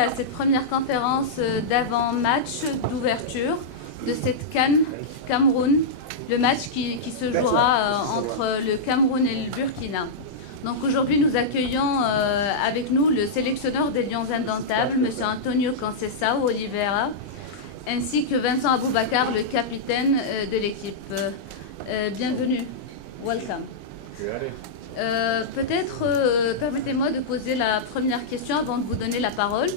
à cette première conférence d'avant-match d'ouverture de cette CAN Cameroun, le match qui se jouera entre le Cameroun et le Burkina. Donc aujourd'hui, nous accueillons avec nous le sélectionneur des Lions Indomptables, M. Antonio Conceição Oliveira, ainsi que Vincent Aboubakar, le capitaine de l'équipe. Bienvenue. Welcome. Peut-être permettez-moi de poser la première question avant de vous donner la parole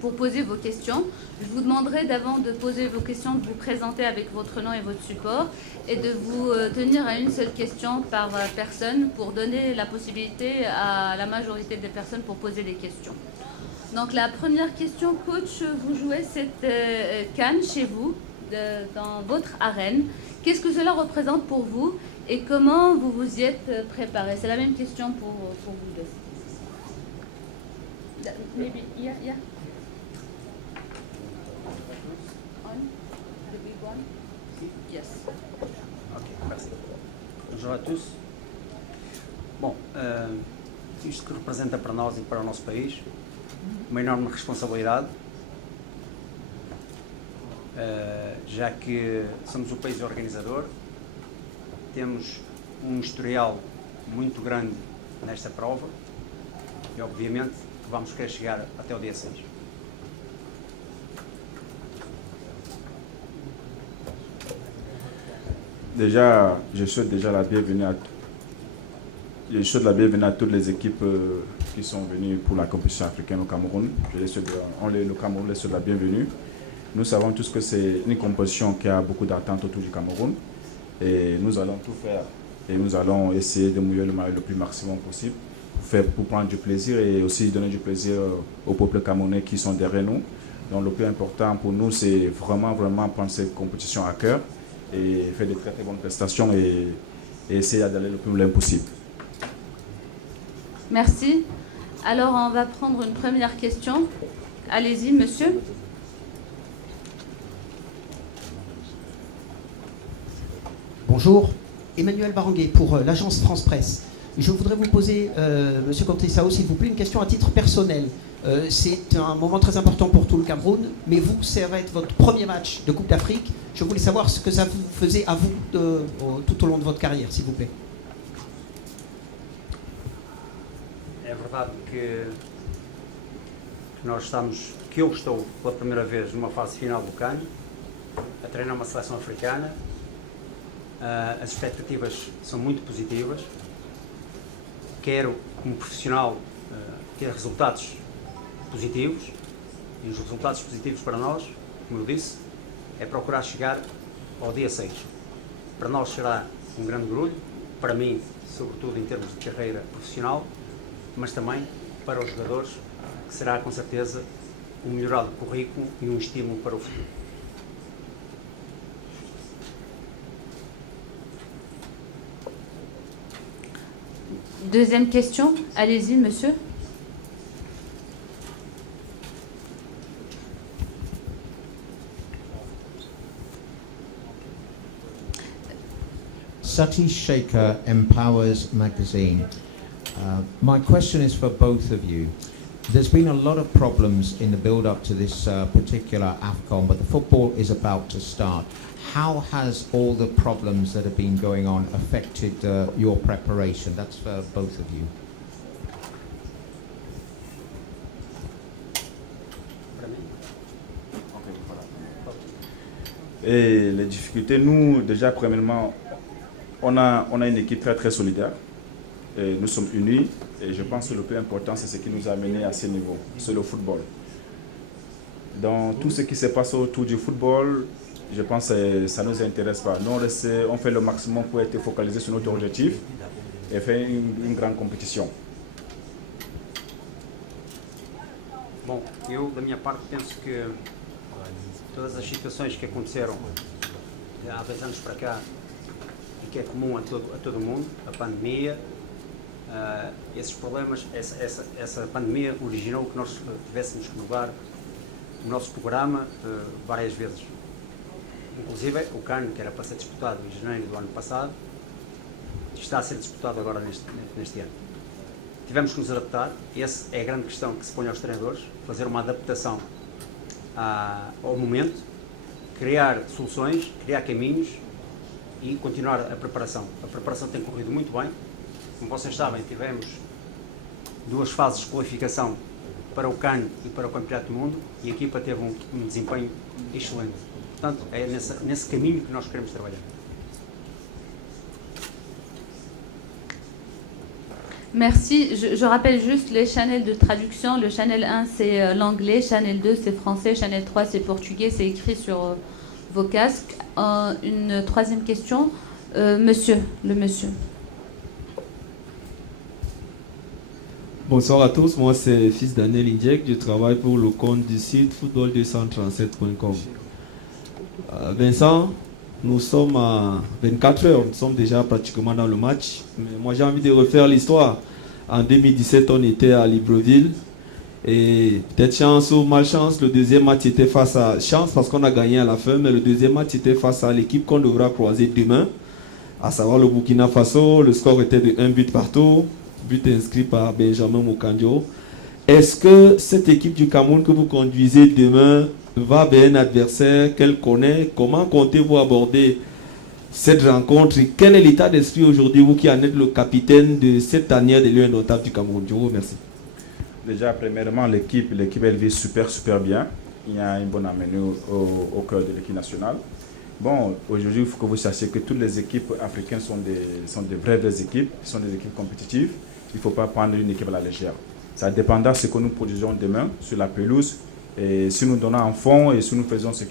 pour poser vos questions. Je vous demanderai d'avant de poser vos questions de vous présenter avec votre nom et votre support et de vous tenir à une seule question par personne pour donner la possibilité à la majorité des personnes pour poser des questions. Donc la première question, coach, vous jouez cette CAN chez vous, dans votre arène. Qu'est-ce que cela représente pour vous et comment vous vous y êtes préparé? C'est la même question pour vous deux. Maybe, yeah. On the big one? Yes. Ok, merci. Bonjour a tous. Bom, isto que representa para nós e para o nosso país uma enorme responsabilidade, já que somos o país organizador, temos historial muito grande nesta prova e, obviamente, que vamos querer chegar até o dia 6. Déjà, je souhaite déjà la bienvenue à toutes les équipes qui sont venues pour la compétition africaine au Cameroun. Le Cameroun les souhaite la bienvenue. Nous savons tous que c'est une compétition qui a beaucoup d'attentes autour du Cameroun et nous allons tout faire et nous allons essayer de mouiller le maillot le plus maximum possible pour prendre du plaisir et aussi donner du plaisir au peuple camerounais qui sont derrière nous. Donc le plus important pour nous, c'est vraiment prendre cette compétition à cœur et faire de très bonnes prestations et essayer d'aller le plus loin possible. Merci. Alors, on va prendre une première question. Allez-y, monsieur. Bonjour, Emmanuel Baranguet pour l'agence France Presse. Je voudrais vous poser, monsieur Conceição, s'il vous plaît, une question à titre personnel. C'est un moment très important pour tout le Cameroun, mais vous, ça va être votre premier match de Coupe d'Afrique. Je voulais savoir ce que ça vous faisait à vous tout au long de votre carrière, s'il vous plaît. É verdade que eu estou pela primeira vez numa fase final do CAN, a treinar uma seleção africana. As expectativas são muito positivas. Quero, como profissional, ter resultados positivos. E os resultados positivos para nós, como eu disse, é procurar chegar ao dia 6. Para nós será um grande orgulho, para mim, sobretudo em termos de carreira profissional, mas também para os jogadores, que será com certeza um melhorado currículo e um estímulo para o futuro. Deuxième question. Allez-y, monsieur. Satish Shaker, Empowers Magazine. My question is for both of you. There's been a lot of problems in the build-up to this particular AFCON, but the football is about to start. How has all the problems that have been going on affected your preparation? That's for both of you. Et les difficultés, nous, déjà, premièrement, on a une équipe très solidaire. Et nous sommes unis. Et je pense que le plus important, c'est ce qui nous a amené à ce niveau. C'est le football. Dans tout ce qui se passe autour du football, je pense que ça ne nous intéresse pas. Nous, on fait le maximum pour être focalisé sur notre objectif et faire une grande compétition. Bom, eu, da minha parte, penso que todas as situações que aconteceram há 10 anos para cá e que é comum a todo o mundo, a pandemia, esses problemas, essa pandemia originou que nós tivéssemos que mudar o nosso programa várias vezes. Inclusive o CAN, que era para ser disputado em janeiro do ano passado, está a ser disputado agora neste ano. Tivemos que nos adaptar, essa é a grande questão que se põe aos treinadores, fazer uma adaptação ao momento, criar soluções, criar caminhos e continuar a preparação. A preparação tem corrido muito bem. Como vocês sabem, tivemos 2 fases de qualificação para o CAN e para o Campeonato do Mundo e a equipa teve um desempenho excelente. Portanto, é nesse caminho que nós queremos trabalhar. Merci. Je rappelle juste les channels de traduction. Le channel 1, c'est l'anglais. Channel 2, c'est français. Channel 3, c'est portugais. C'est écrit sur vos casques. Une troisième question. Monsieur. Bonsoir à tous, moi c'est fils Daniel Indiek, je travaille pour le compte du site football237.com. Vincent, nous sommes à 24 heures, nous sommes déjà pratiquement dans le match, mais moi j'ai envie de refaire l'histoire. En 2017, on était à Libreville et peut-être chance ou malchance, le deuxième match était face à chance parce qu'on a gagné à la fin, mais le deuxième match était face à l'équipe qu'on devra croiser demain, à savoir le Burkina Faso. Le score était de 1 but partout. But inscrit par Benjamin Mokandio. Est-ce que cette équipe du Cameroun que vous conduisez demain va vers un adversaire qu'elle connaît? Comment comptez-vous aborder cette rencontre? Et quel est l'état d'esprit aujourd'hui, vous qui en êtes le capitaine de cette tanière des Lions indomptables du Cameroun? Je vous remercie. Déjà, premièrement, l'équipe elle vit super bien. Il y a une bonne amenée au cœur de l'équipe nationale. Bon, aujourd'hui, il faut que vous sachiez que toutes les équipes africaines sont des vraies équipes, sont des équipes compétitives. Il ne faut pas prendre une équipe à la légère. Ça dépendra de ce que nous produisons demain sur la pelouse. Et si nous donnons un fond et si nous faisons si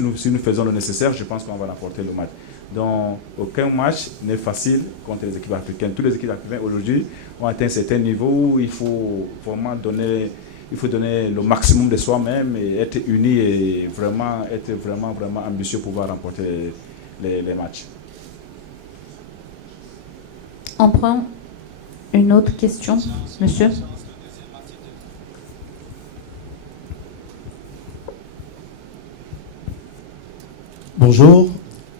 nous faisons le nécessaire, je pense qu'on va remporter le match. Donc, aucun match n'est facile contre les équipes africaines. Toutes les équipes africaines aujourd'hui ont atteint un certain niveau où il faut vraiment donner le maximum de soi-même et être unis et être vraiment ambitieux pour pouvoir remporter les matchs. On prend une autre question, monsieur. Bonjour,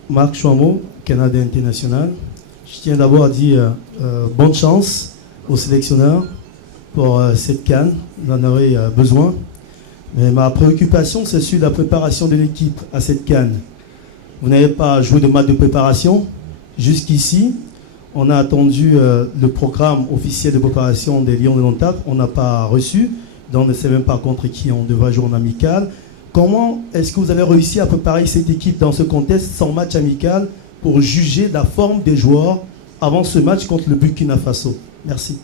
Marc Chouamot, Canada International. Je tiens d'abord à dire bonne chance aux sélectionneurs pour cette CAN. On en aurait besoin. Mais ma préoccupation, c'est sur la préparation de l'équipe à cette CAN. Vous n'avez pas joué de match de préparation. Jusqu'ici, on a attendu le programme officiel de préparation des Lions indomptables. On n'a pas reçu. Donc on ne sait même pas contre qui on devra jouer en amical. Comment est-ce que vous avez réussi à préparer cette équipe dans ce contexte sans match amical pour juger la forme des joueurs avant ce match contre le Burkina Faso? Merci.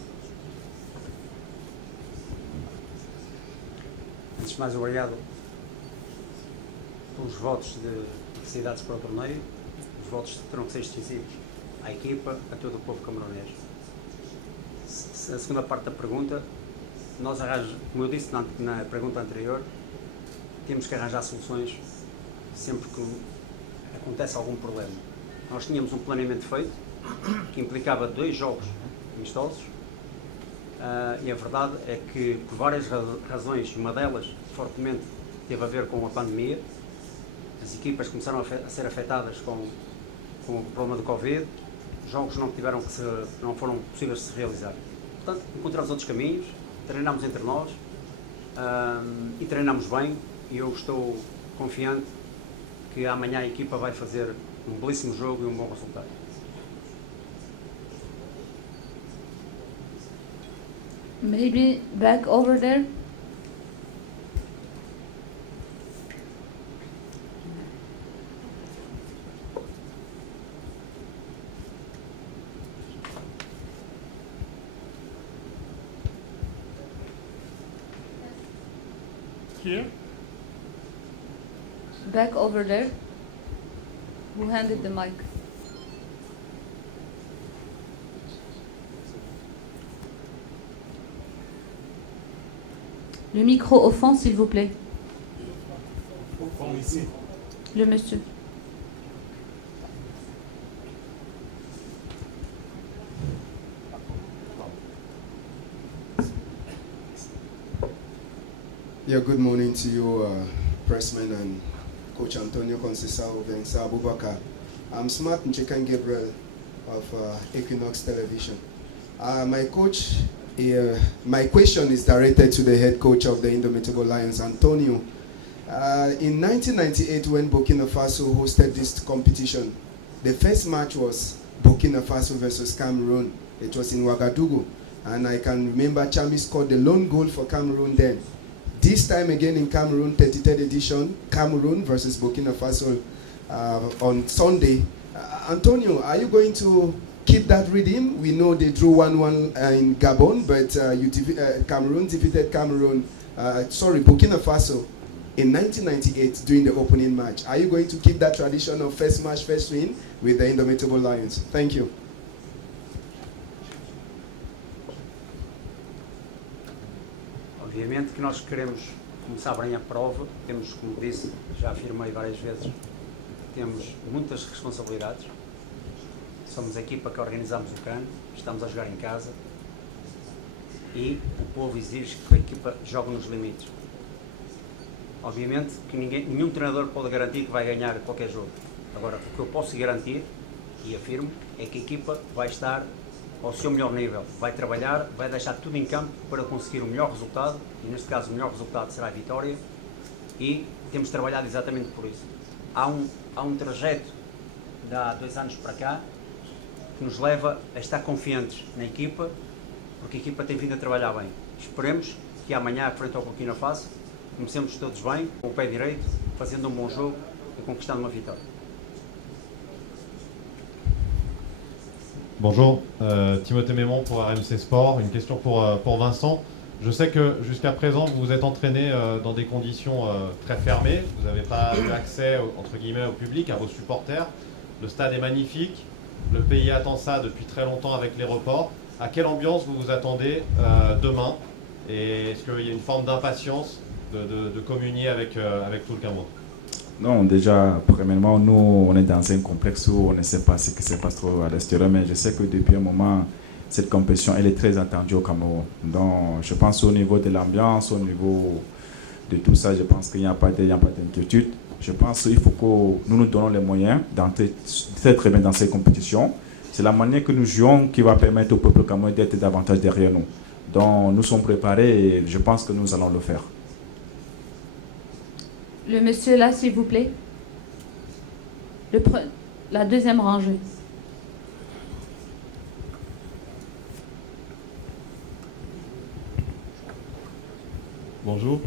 Antes de mais, obrigado pelos votos de felicidades para o torneio. Os votos terão que ser decisivos à equipa, a todo o povo camaronês. A segunda parte da pergunta, nós como eu disse na pergunta anterior, temos que arranjar soluções sempre que acontece algum problema. Nós tínhamos um planeamento feito que implicava 2 jogos amistosos e a verdade é que por várias razões, uma delas fortemente teve a ver com a pandemia, as equipas começaram a ser afetadas com o problema do Covid, os jogos não foram possíveis de se realizar. Portanto, encontramos outros caminhos, treinamos entre nós e treinamos bem. E eu estou confiante que amanhã a equipa vai fazer um belíssimo jogo e um bom resultado. Maybe back over there. Here? Back over there. Who handed the mic? Le micro au fond, s'il vous plaît. Le monsieur. Yeah, good morning to you, Pressman and Coach Antonio Conceição, Vincent Abubakar. I'm Smart Nchekan Gabriel of Equinox Television. My coach My question is directed to the head coach of the Indomitable Lions, Antonio. In 1998, when Burkina Faso hosted this competition, the first match was Burkina Faso versus Cameroon. It was in Ouagadougou, and I can remember Chambi scored the lone goal for Cameroon then. This time again in Cameroon, 33rd edition, Cameroon versus Burkina Faso on Sunday. Antonio, are you going to keep that rhythm? We know they drew 1-1 in Gabon, but Cameroon defeated Burkina Faso in 1998 during the opening match. Are you going to keep that tradition of first match, first win with the Indomitable Lions? Thank you. Obviamente que nós queremos começar bem a prova, temos, como disse, já afirmei várias vezes, temos muitas responsabilidades. Somos a equipa que organizamos o CAN, estamos a jogar em casa e o povo exige que a equipa jogue nos limites. Obviamente que nenhum treinador pode garantir que vai ganhar qualquer jogo. Agora, o que eu posso garantir, e afirmo, é que a equipa vai estar ao seu melhor nível, vai trabalhar, vai deixar tudo em campo para conseguir o melhor resultado, e neste caso o melhor resultado será a vitória, e temos trabalhado exatamente por isso. Há um trajeto de há 2 anos para cá que nos leva a estar confiantes na equipa, porque a equipa tem vindo a trabalhar bem. Esperemos que amanhã, frente ao Burkina Faso, comecemos todos bem, com o pé direito, fazendo um bom jogo e conquistando uma vitória. Bonjour, Timothée Mémon pour RMC Sport. Une question pour Vincent. Je sais que jusqu'à présent, vous vous êtes entraîné dans des conditions très fermées. Vous n'avez pas eu accès, entre guillemets, au public, à vos supporters. Le stade est magnifique. Le pays attend ça depuis très longtemps avec les reports. À quelle ambiance vous vous attendez demain? Et est-ce qu'il y a une forme d'impatience de communier avec tout le Cameroun? Non, déjà, premièrement, nous, on est dans un complexe où on ne sait pas ce qui se passe trop à l'extérieur, mais je sais que depuis un moment, cette compétition, elle est très attendue au Cameroun. Donc, je pense au niveau de l'ambiance, au niveau de tout ça, je pense qu'il n'y a pas d'inquiétude. Je pense qu'il faut que nous nous donnons les moyens d'entrer très bien dans ces compétitions. C'est la manière que nous jouons qui va permettre au peuple camerounais d'être davantage derrière nous. Donc, nous sommes préparés et je pense que nous allons le faire. Le monsieur là, s'il vous plaît. La deuxième rangée. Bonjour,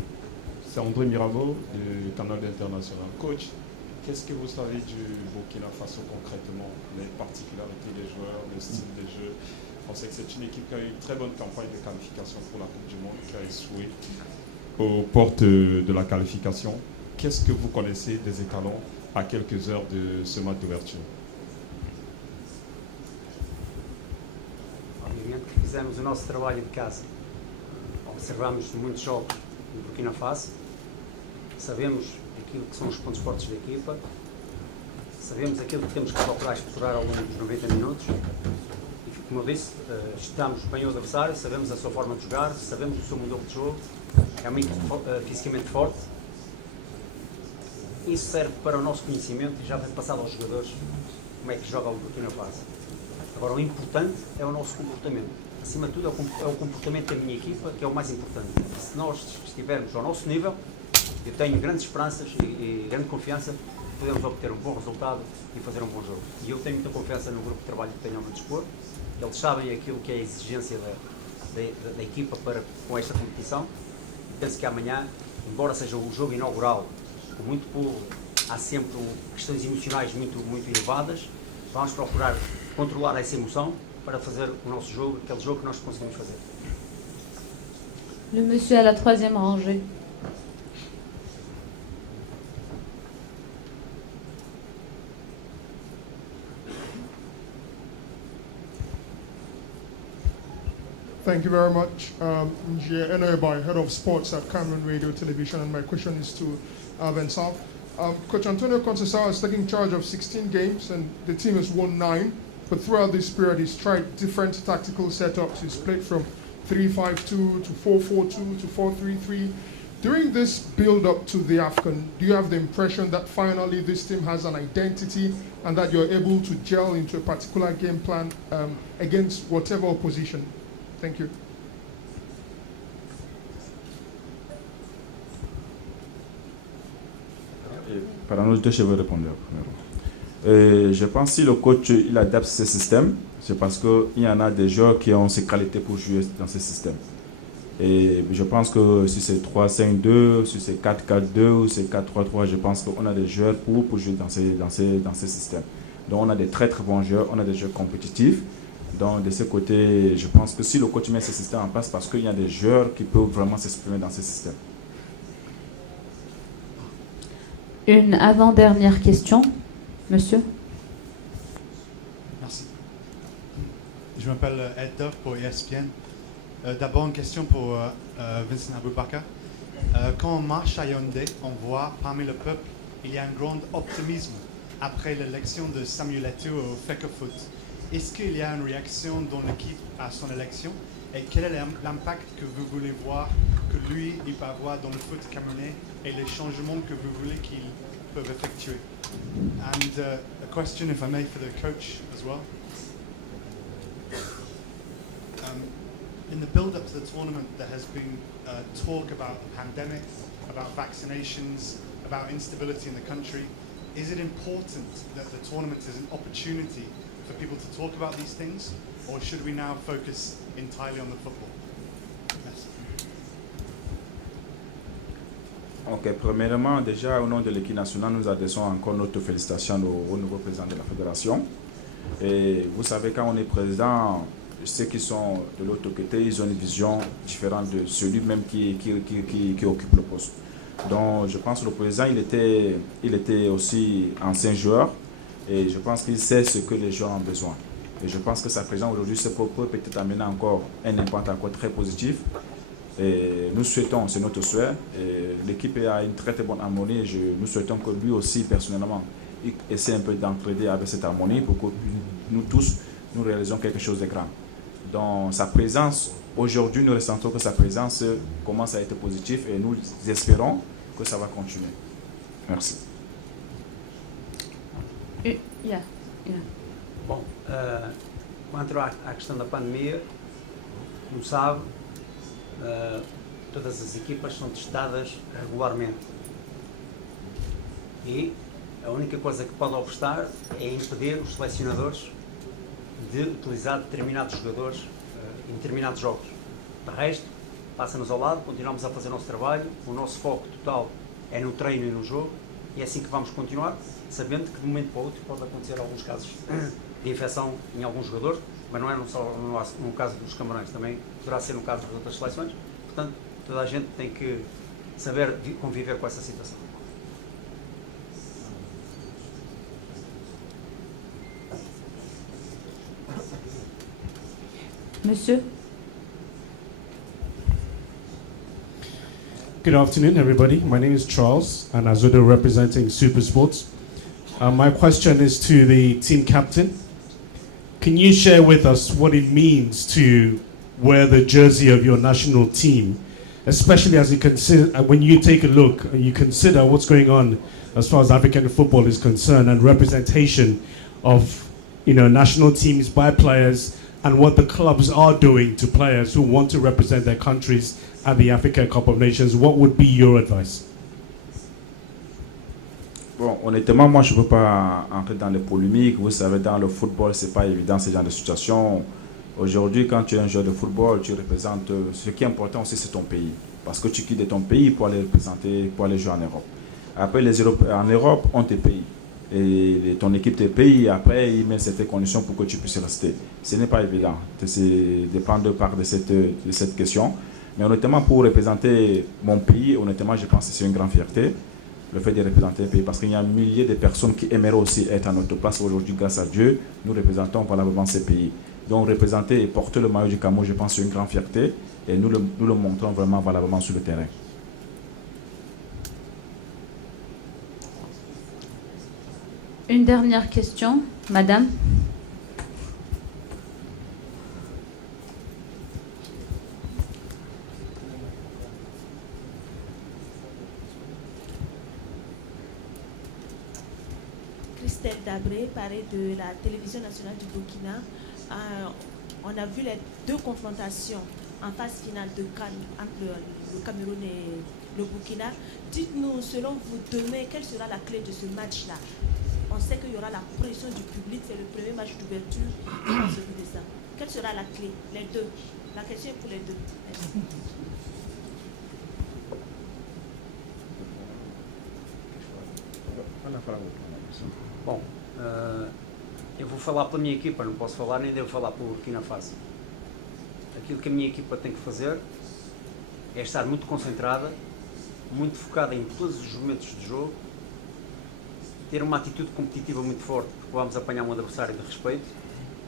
c'est André Mirabeau du Canal International. Coach, qu'est-ce que vous savez du Burkina Faso concrètement? Les particularités des joueurs, le style des jeux? On sait que c'est une équipe qui a eu une très bonne campagne de qualification pour la Coupe du Monde, qui a échoué aux portes de la qualification. Qu'est-ce que vous connaissez des étalons à quelques heures de ce match d'ouverture? Obviamente que fizemos o nosso trabalho de casa. Observamos muitos jogos do Burkina Faso, sabemos aquilo que são os pontos fortes da equipa, sabemos aquilo que temos que procurar explorar ao longo dos 90 minutos e, como eu disse, estamos bem o adversário, sabemos a sua forma de jogar, sabemos o seu modelo de jogo, é muito fisicamente forte. Isso serve para o nosso conhecimento e já foi passado aos jogadores como é que joga o Burkina Faso. Agora, o importante é o nosso comportamento. Acima de tudo, é o comportamento da minha equipa que é o mais importante. Se nós estivermos ao nosso nível, eu tenho grandes esperanças e grande confiança que podemos obter um bom resultado e fazer um bom jogo. E eu tenho muita confiança no grupo de trabalho que tenho ao meu dispor. Eles sabem aquilo que é a exigência da equipa com esta competição. Penso que amanhã, embora seja o jogo inaugural, com muito povo, há sempre questões emocionais muito elevadas. Vamos procurar controlar essa emoção para fazer o nosso jogo, aquele jogo que nós conseguimos fazer. Le monsieur à la troisième rangée. Thank you very much. Njie Enoebai, Head of Sports at Cameroon Radio Television, and my question is to Vincent. Coach Antonio Conceição is taking charge of 16 games, and the team has won 9. But throughout this period, he's tried different tactical setups. He's played from 3-5-2 to 4-4-2 to 4-3-3. During this build-up to the AFCON, do you have the impression that finally this team has an identity and that you're able to gel into a particular game plan against whatever opposition? Thank you. Pardon, je veux répondre. Je pense que si le coach il adapte ce système, c'est parce qu'il y en a des joueurs qui ont ces qualités pour jouer dans ce système. Et je pense que si c'est 3-5-2, si c'est 4-4-2 ou c'est 4-3-3, je pense qu'on a des joueurs pour jouer dans ces systèmes. Donc on a des très très bons joueurs, on a des joueurs compétitifs. Donc de ce côté, je pense que si le coach met ce système en place, parce qu'il y a des joueurs qui peuvent vraiment s'exprimer dans ce système. Une avant-dernière question, monsieur. Merci. Je m'appelle Ed Duff pour ESPN. D'abord, une question pour Vincent Aboubakar. Quand on marche à Yaoundé, on voit parmi le peuple, il y a un grand optimisme après l'élection de Samuel Eto'o au Fecafoot. Est-ce qu'il y a une réaction dans l'équipe à son élection? Et quel est l'impact que vous voulez voir, que lui, il va avoir dans le foot camerounais et les changements que vous voulez qu'il peut effectuer? And a question, if I may, for the coach as well. In the build-up to the tournament, there has been talk about the pandemic, about vaccinations, about instability in the country. Is it important that the tournament is an opportunity for people to talk about these things, or should we now focus entirely on the football? Merci. Ok, premièrement, déjà au nom de l'équipe nationale, nous adressons encore notre félicitation au nouveau président de la fédération. Et vous savez, quand on est président, ceux qui sont de l'autre côté, ils ont une vision différente de celui même qui occupe le poste. Donc je pense que le président, il était aussi ancien joueur et je pense qu'il sait ce que les joueurs ont besoin. Et je pense que sa présence aujourd'hui, ça peut peut-être amener encore un impact encore très positif. Et nous souhaitons, c'est notre souhait, l'équipe a une très très bonne harmonie et nous souhaitons que lui aussi personnellement, il essaie un peu d'entraider avec cette harmonie pour que nous tous, nous réalisons quelque chose de grand. Donc sa présence, aujourd'hui nous ressentons que sa présence commence à être positive et nous espérons que ça va continuer. Merci. Bom, quanto à questão da pandemia, como sabe, todas as equipas são testadas regularmente. E a única coisa que pode obstar é impedir os selecionadores de utilizar determinados jogadores em determinados jogos. De resto, passa-nos ao lado, continuamos a fazer o nosso trabalho, o nosso foco total é no treino e no jogo, e é assim que vamos continuar, sabendo que de um momento para o outro pode acontecer alguns casos de infecção em alguns jogadores, mas não é só no caso dos Camarões, também poderá ser no caso das outras seleções. Portanto, toda a gente tem que saber conviver com essa situação. Monsieur. Good afternoon, everybody. My name is Charles, and Azudo representing Super Sports. My question is to the team captain. Can you share with us what it means to wear the jersey of your national team, especially as you consider, when you take a look and you consider what's going on as far as African football is concerned and representation of, national teams by players and what the clubs are doing to players who want to represent their countries at the Africa Cup of Nations? What would be your advice? Bon, honnêtement, moi je ne peux pas entrer dans les polémiques. Vous savez, dans le football, ce n'est pas évident ce genre de situation. Aujourd'hui, quand tu es un joueur de football, tu représentes. Ce qui est important aussi, c'est ton pays. Parce que tu quittes ton pays pour aller représenter, pour aller jouer en Europe. Après, en Europe, on te paye. Et ton équipe te paye. Après, il met certaines conditions pour que tu puisses rester. Ce n'est pas évident. C'est de prendre part de cette question. Mais honnêtement, pour représenter mon pays, honnêtement, je pense que c'est une grande fierté. Le fait de représenter le pays, parce qu'il y a milliers de personnes qui aimeraient aussi être à notre place aujourd'hui, grâce à Dieu, nous représentons valablement ces pays. Donc représenter et porter le maillot du Cameroun, je pense que c'est une grande fierté et nous le montrons vraiment valablement sur le terrain. Une dernière question, madame. Christelle Dabré, parée de la télévision nationale du Burkina. On a vu les deux confrontations en phase finale de CAN entre le Cameroun et le Burkina. Dites-nous, selon vous, demain, quelle sera la clé de ce match-là? On sait qu'il y aura la pression du public, c'est le premier match d'ouverture. De ça. Quelle sera la clé? Les deux. La question est pour les deux. Merci. Bom, eu vou falar pela minha equipa, não posso falar nem devo falar pelo Burkina Faso. Aquilo que a minha equipa tem que fazer é estar muito concentrada, muito focada em todos os momentos de jogo, ter uma atitude competitiva muito forte, porque vamos apanhar um adversário de respeito,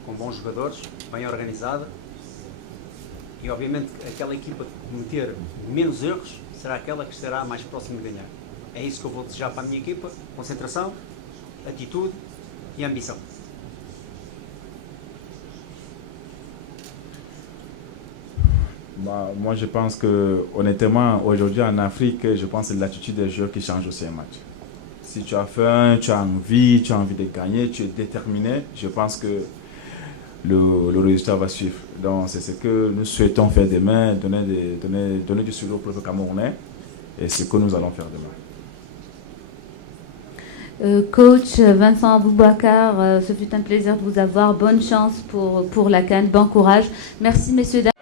com bons jogadores, bem organizada, e obviamente aquela equipa que cometer menos erros será aquela que estará mais próxima de ganhar. É isso que eu vou desejar para a minha equipa: concentração, atitude e ambição. Moi, je pense que, honnêtement, aujourd'hui en Afrique, je pense que c'est l'attitude des joueurs qui change aussi un match. Si tu as faim, tu as envie de gagner, tu es déterminé, je pense que le résultat va suivre. Donc, c'est ce que nous souhaitons faire demain, donner du succès au peuple camerounais, et c'est ce que nous allons faire demain. Coach Vincent Aboubakar, ce fut un plaisir de vous avoir. Bonne chance pour la CAN, bon courage. Merci messieurs, dames.